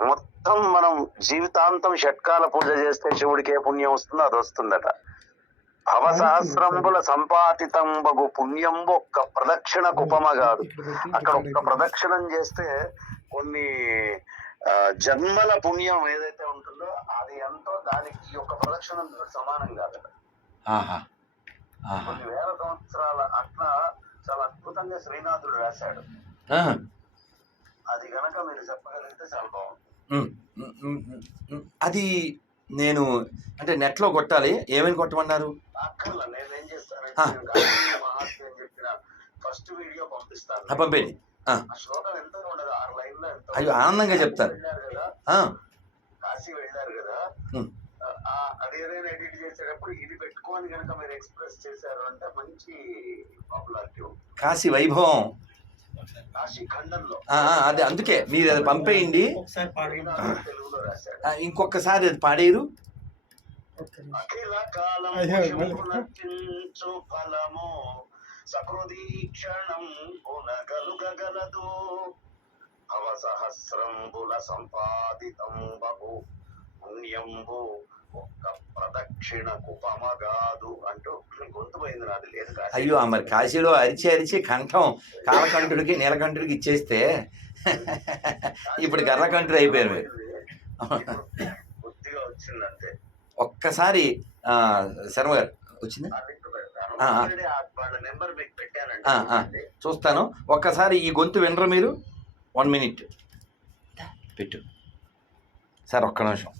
మొత్తం మనం జీవితాంతం షట్కాల పూజ చేస్తే శివుడికి ఏ పుణ్యం వస్తుందో? అది వస్తుందట. భవసహస్రంబుల సంపాతితంబగు పుణ్యంబు ఒక్క ప్రదక్షిణ కుపమ కాదు. అక్కడ ఒక్క ప్రదక్షిణం చేస్తే కొన్ని జన్మల పుణ్యం ఏదైతే ఉంటుందో అది ఎంతో దానికి ఈ యొక్క ప్రదక్షిణం సమానం ఆహా. కొన్ని వేల సంవత్సరాల అట్లా చాలా అద్భుతంగా శ్రీనాథుడు రాశాడు. అది గనక మీరు చెప్పగలిగితే చాలా బాగుంటుంది. అది నేను అంటే నెట్లో కొట్టాలి ఏమని కొట్టమన్నారు? పంపేయండి. ఎంత అయ్యో, ఆనందంగా చెప్తారు. కాశీ వెళ్ళారు కదా. ఎడిట్ చేసేటప్పుడు ఇది పెట్టుకొని కనుక మీరు ఎక్స్ప్రెస్ చేశారు అంటే మంచి పాపులారిటీ కాశీ వైభవం. అదే అందుకే మీరు అది పంపేయండి. ఇంకొకసారి అది పాడేరు అఖిల కాలం అయ్యో, మళ్ళీ. నర్తించు ఫలము సకృదీక్షణం పునగలుగగలదు భవ సహస్రంబుల సంపాదితం బహు పుణ్యంబు ఒక్క ప్రదక్షిణ కుపమగాదు అంటూ గొంతు పోయింది నాది లేదు. కాశీ. అయ్యో ఆ మరి కాశీలో అరిచి అరిచి కంఠం కాలకంఠుడికి నీలకంఠుడికి ఇచ్చేస్తే ఇప్పుడు గర్రకంఠుడు అయిపోయారు మీరు. ఇప్పుడు కొద్దిగా వచ్చింది అంతే ఒక్కసారి ఆ, శర్మ గారు వచ్చింది? చూస్తాను. ఒక్కసారి ఈ గొంతు వినరు మీరు? One minute. పెట్టు. సార్ ఒక్క నిమిషం.